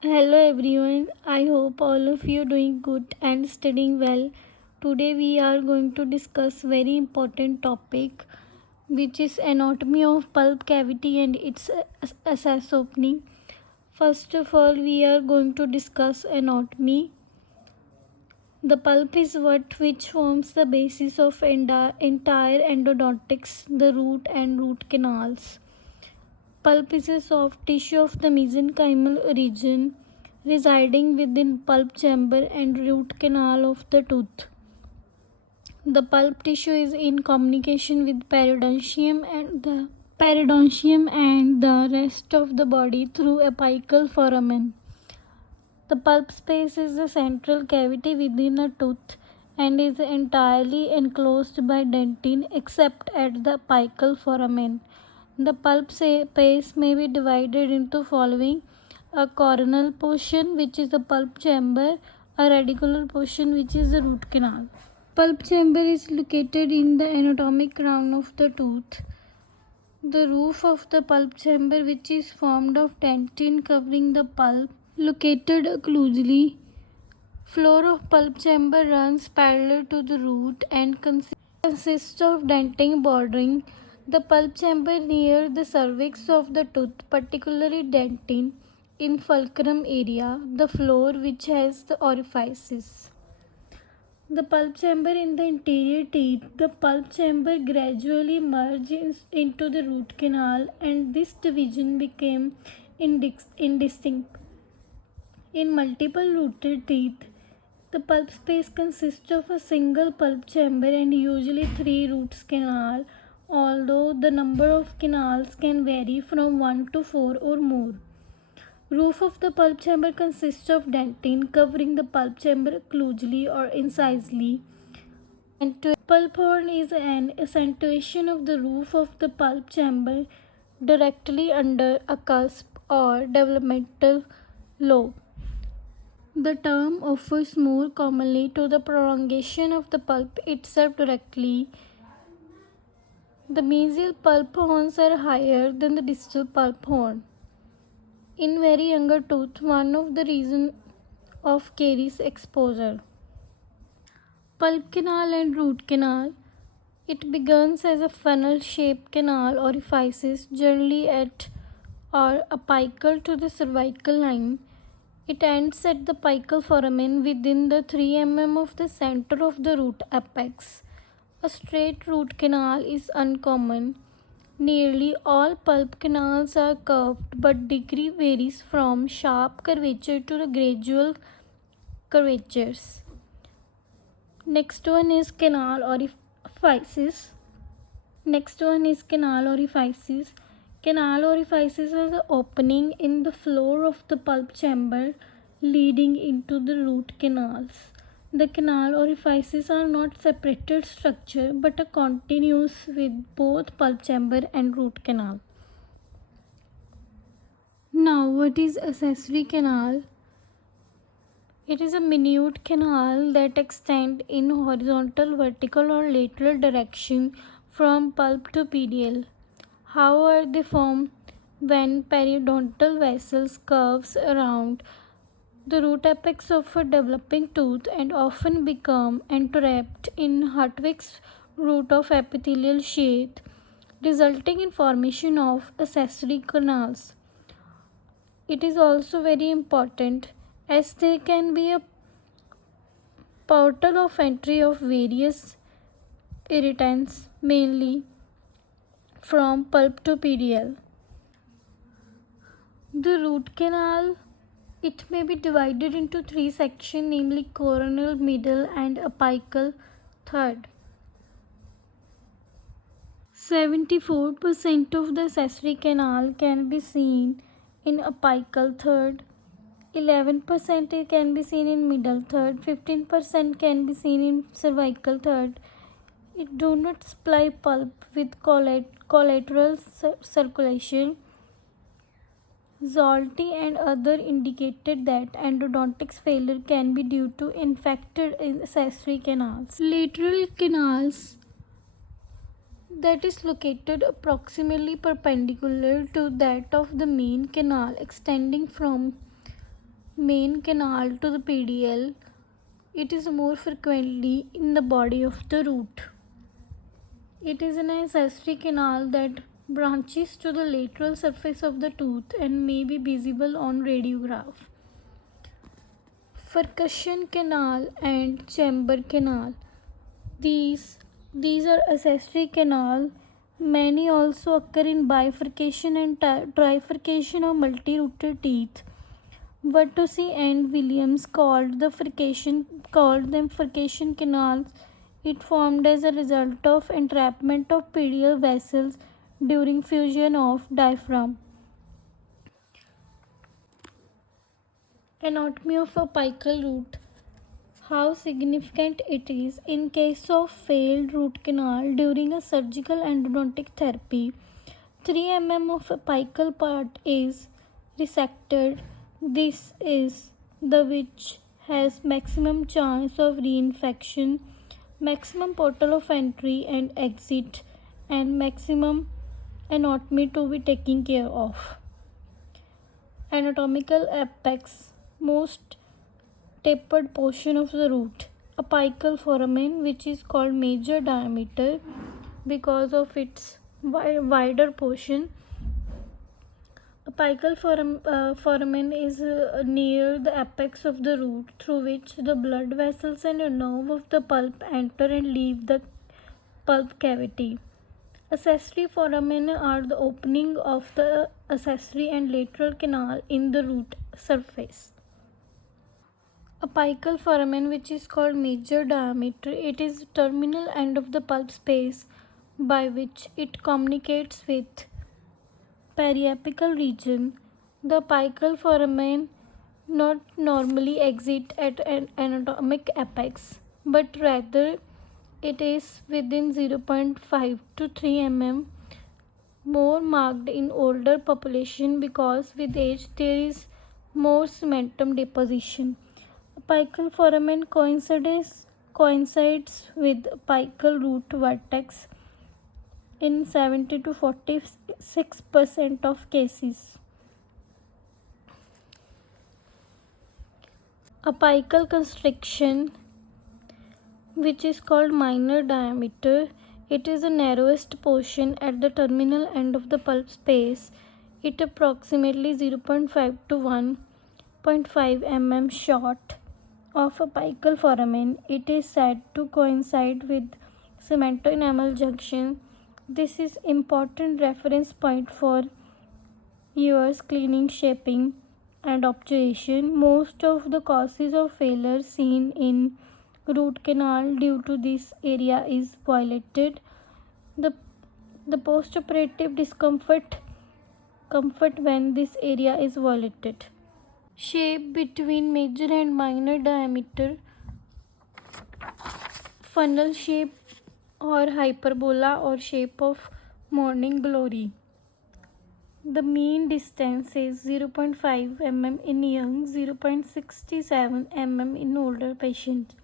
Hello everyone, I hope all of you doing good and studying well. Today we are going to discuss very important topic which is anatomy of pulp cavity and its access opening. First of all we are going to discuss anatomy. The pulp is what which forms the basis of entire endodontics, the root and root canals. Pulp is a soft tissue of the mesenchymal region residing within pulp chamber and root canal of the tooth. The pulp tissue is in communication with periodontium and the rest of the body through apical foramen. The pulp space is the central cavity within a tooth and is entirely enclosed by dentine except at the apical foramen. The pulp space may be divided into following: a coronal portion which is the pulp chamber, a radicular portion which is the root canal. Pulp chamber is located in the anatomic crown of the tooth. The roof of the pulp chamber, which is formed of dentine covering the pulp, located occlusally. Floor of pulp chamber runs parallel to the root and consists of dentin bordering the pulp chamber near the cervix of the tooth, particularly dentin in fulcrum area, the floor which has the orifices. The pulp chamber in the interior teeth. The pulp chamber gradually merges into the root canal and this division became indistinct. In multiple rooted teeth, the pulp space consists of a single pulp chamber and usually 3 root canals, although the number of canals can vary from 1 to 4 or more. Roof of the pulp chamber consists of dentine covering the pulp chamber occlusally or incisively. Pulp horn is an accentuation of the roof of the pulp chamber directly under a cusp or developmental lobe. The term refers more commonly to the prolongation of the pulp itself directly. The mesial pulp horns are higher than the distal pulp horn. In very younger tooth, one of the reasons of caries exposure. Pulp canal and root canal. It begins as a funnel-shaped canal orifices generally at or apical to the cervical line. It ends at the apical foramen within the 3 mm of the center of the root apex. A straight root canal is uncommon. Nearly all pulp canals are curved, but degree varies from sharp curvature to the gradual curvatures. Next one is canal orifices. Canal orifices are the opening in the floor of the pulp chamber leading into the root canals. The canal orifices are not separated structure but are continuous with both pulp chamber and root canal. Now, what is accessory canal? It is a minute canal that extends in horizontal, vertical or lateral direction from pulp to pedial. How are they formed? When periodontal vessels curves around the root apex of a developing tooth and often become entrapped in Hartwig's root of epithelial sheath, resulting in formation of accessory canals. It is also very important as they can be a portal of entry of various irritants, mainly from pulp to pedial. The root canal, it may be divided into 3 sections, namely coronal, middle and apical third. 74% of the accessory canal can be seen in apical third, 11% can be seen in middle third, 15% can be seen in cervical third. It do not supply pulp with collateral circulation. Zolti and other indicated that endodontics failure can be due to infected accessory canals. Lateral canals, that is located approximately perpendicular to that of the main canal, extending from main canal to the PDL. It is more frequently in the body of the root. It is an accessory canal that branches to the lateral surface of the tooth and may be visible on radiograph. Percussion canal and chamber canal. These are accessory canal. Many also occur in bifurcation and trifurcation of multi-rooted teeth. Wattosi and Williams called them furcation canals. It formed as a result of entrapment of pedial vessels during fusion of diaphragm. Anatomy of apical root. How significant it is in case of failed root canal during a surgical endodontic therapy. 3 mm of apical part is resected. This is the which has maximum chance of reinfection, maximum portal of entry and exit, and maximum anatomy to be taken care of. Anatomical apex, most tapered portion of the root. Apical foramen, which is called major diameter because of its wider portion. Apical foramen is near the apex of the root through which the blood vessels and a nerve of the pulp enter and leave the pulp cavity. Accessory foramen are the opening of the accessory and lateral canal in the root surface. Apical foramen, which is called major diameter, it is the terminal end of the pulp space by which it communicates with periapical region. The apical foramen not normally exit at an anatomic apex, but rather it is within 0.5 to 3 mm, more marked in older population because with age there is more cementum deposition. Apical foramen coincides with apical root vertex in 70 to 46% of cases. Apical constriction, which is called minor diameter, it is the narrowest portion at the terminal end of the pulp space. It approximately 0.5 to 1.5 mm short of apical foramen. It is said to coincide with cemento-enamel junction. This is important reference point for years cleaning, shaping, and obturation. Most of the causes of failure seen in root canal due to this area is violated. The postoperative discomfort when this area is violated. Shape between major and minor diameter, funnel shape or hyperbola or shape of morning glory. The mean distance is 0.5 mm in young, 0.67 mm in older patients.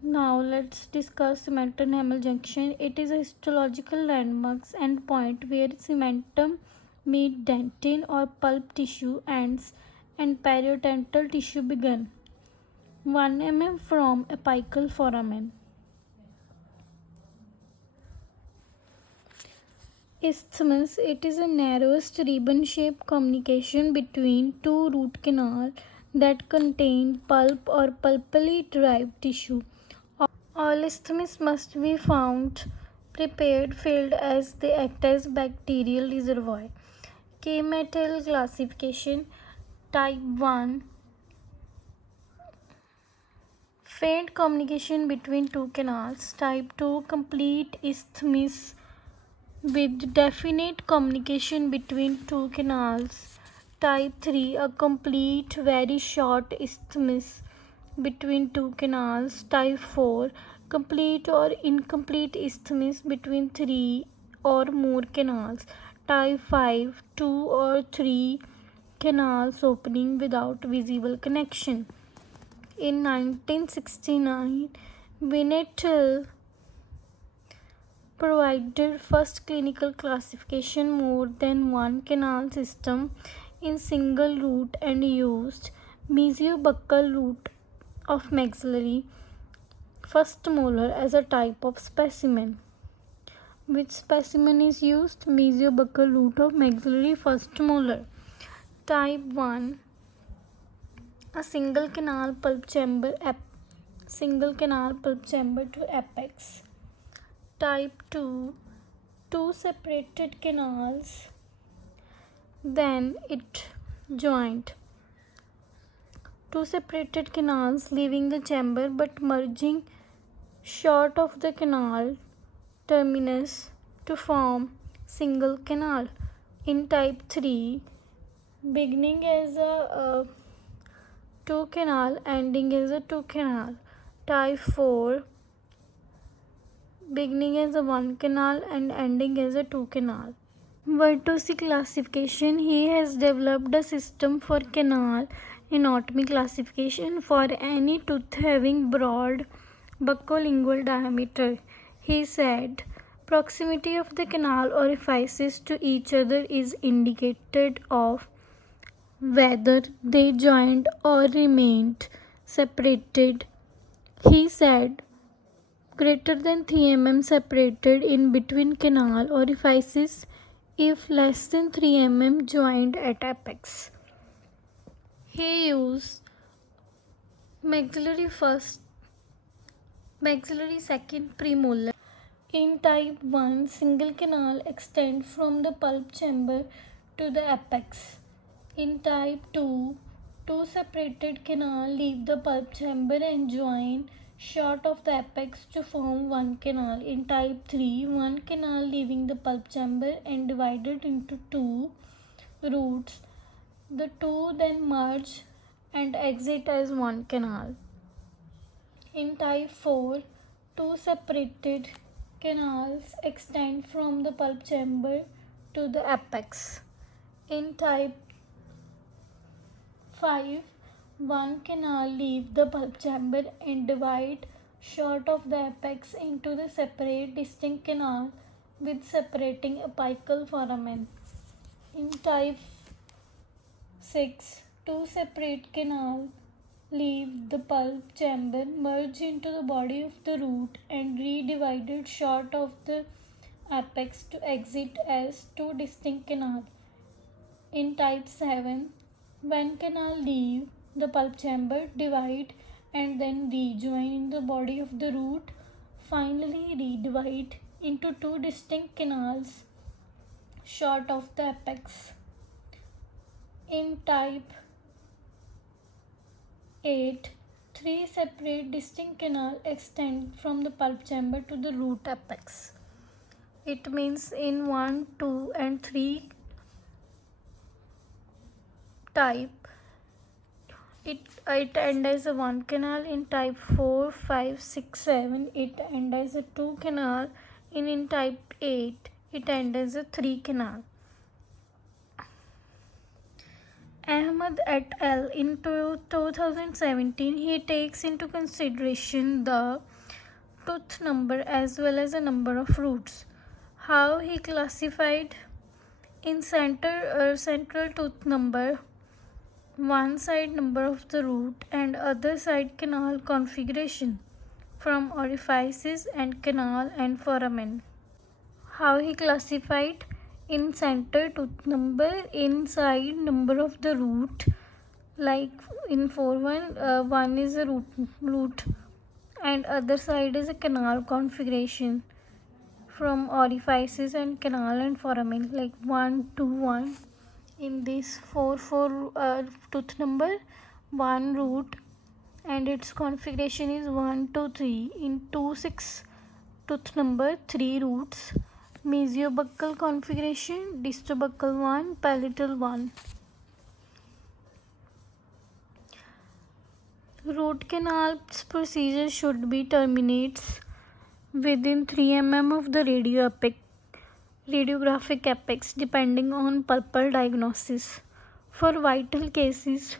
Now let's discuss cemento-enamel junction. It is a histological landmark and point where cementum meet dentin or pulp tissue ends and periodontal tissue begin. 1 mm from apical foramen. Isthmus, it is a narrowest ribbon-shaped communication between two root canals that contain pulp or pulpily derived tissue. All isthmus must be found prepared filled as they act as bacterial reservoir. K-metal classification. Type 1, faint communication between two canals. Type 2, complete isthmus with definite communication between two canals. Type 3, a complete very short isthmus between two canals. Type 4, complete or incomplete isthmus between 3 or more canals. Type 5, 2 or 3 canals opening without visible connection. In 1969, Winnetel provided first clinical classification more than one canal system in single root and used mesiobuccal root of maxillary first molar as a type of specimen. Which specimen is used? Mesiobuccal root of maxillary first molar. Type 1, a single canal pulp chamber to apex. Type 2, two separated canals, then it joined. Two separated canals leaving the chamber but merging short of the canal terminus to form single canal. In type 3, beginning as a two canal, ending as a two canal. Type 4, beginning as a one canal and ending as a two canal. Vertosi classification. He has developed a system for canal anatomy classification for any tooth having broad buccolingual diameter. He said, proximity of the canal orifices to each other is indicated of whether they joined or remained separated. He said, greater than 3 mm separated in between canal orifices if less than 3 mm joined at apex. He used maxillary second premolar. In type 1, single canal extend from the pulp chamber to the apex. In type 2, two separated canal leave the pulp chamber and join short of the apex to form one canal. In type 3, one canal leaving the pulp chamber and divided into two roots. The two then merge and exit as one canal. In type 4, two separated canals extend from the pulp chamber to the apex. In type 5, one canal leave the pulp chamber and divide short of the apex into the separate distinct canal with separating apical foramen. In type 6, two separate canals leave the pulp chamber, merge into the body of the root and re-divided short of the apex to exit as two distinct canals. In type 7, one canal leave the pulp chamber, divide and then rejoin in the body of the root, finally re-divide into two distinct canals short of the apex. In type 8, three separate distinct canals extend from the pulp chamber to the root apex. It means in 1, 2 and 3 type, it end as a one canal. In type 4, 5, 6, 7, it end as a two canal. In type 8, it end as a three canal. Ahmad et al. In 2017, he takes into consideration the tooth number as well as the number of roots. How he classified? In central tooth number, one side number of the root and other side canal configuration from orifices and canal and foramen. How he classified? In center tooth number, inside number of the root, like in 4-1, one is a root and other side is a canal configuration from orifices and canal and foramen, like 1, 2, 1. In this 4 tooth number, one root and its configuration is 1, 2, 3. In 2-6 tooth number, 3 roots, mesiobuccal configuration, distobuccal 1, palatal 1. Root canal procedure should be terminates within 3 mm of the radiographic apex depending on pulpal diagnosis. For vital cases,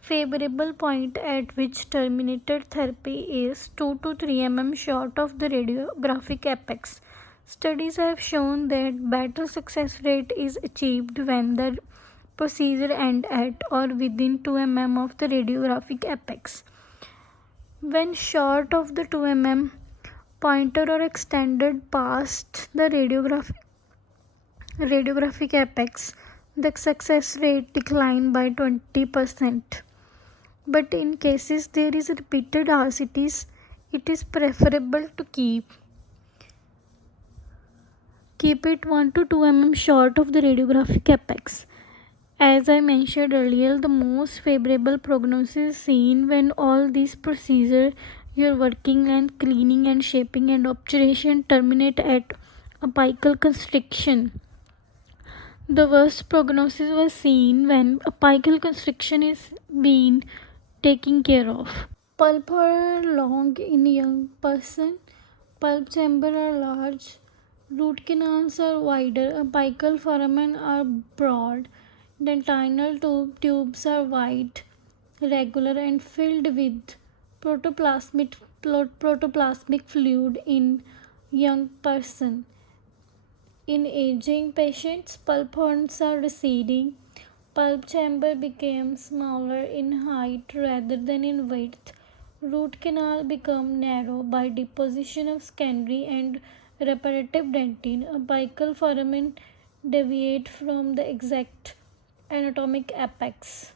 favorable point at which terminated therapy is 2 to 3 mm short of the radiographic apex. Studies have shown that better success rate is achieved when the procedure end at or within 2 mm of the radiographic apex. When short of the 2 mm pointer or extended past the radiographic apex, the success rate declined by 20%. But in cases there is repeated RCTs, it is preferable to keep it 1 to 2 mm short of the radiographic apex. As I mentioned earlier, the most favorable prognosis is seen when all these procedures, your working length, cleaning and shaping and obturation, terminate at apical constriction. The worst prognosis was seen when apical constriction is being taken care of. Pulp are long in young person. Pulp chamber are large. Root canals are wider. Apical foramen are broad. Dentinal tubes are wide, regular, and filled with protoplasmic fluid in young person. In aging patients, pulp horns are receding. Pulp chamber becomes smaller in height rather than in width. Root canal become narrow by deposition of secondary and reparative dentin. Apical foramen deviate from the exact anatomic apex.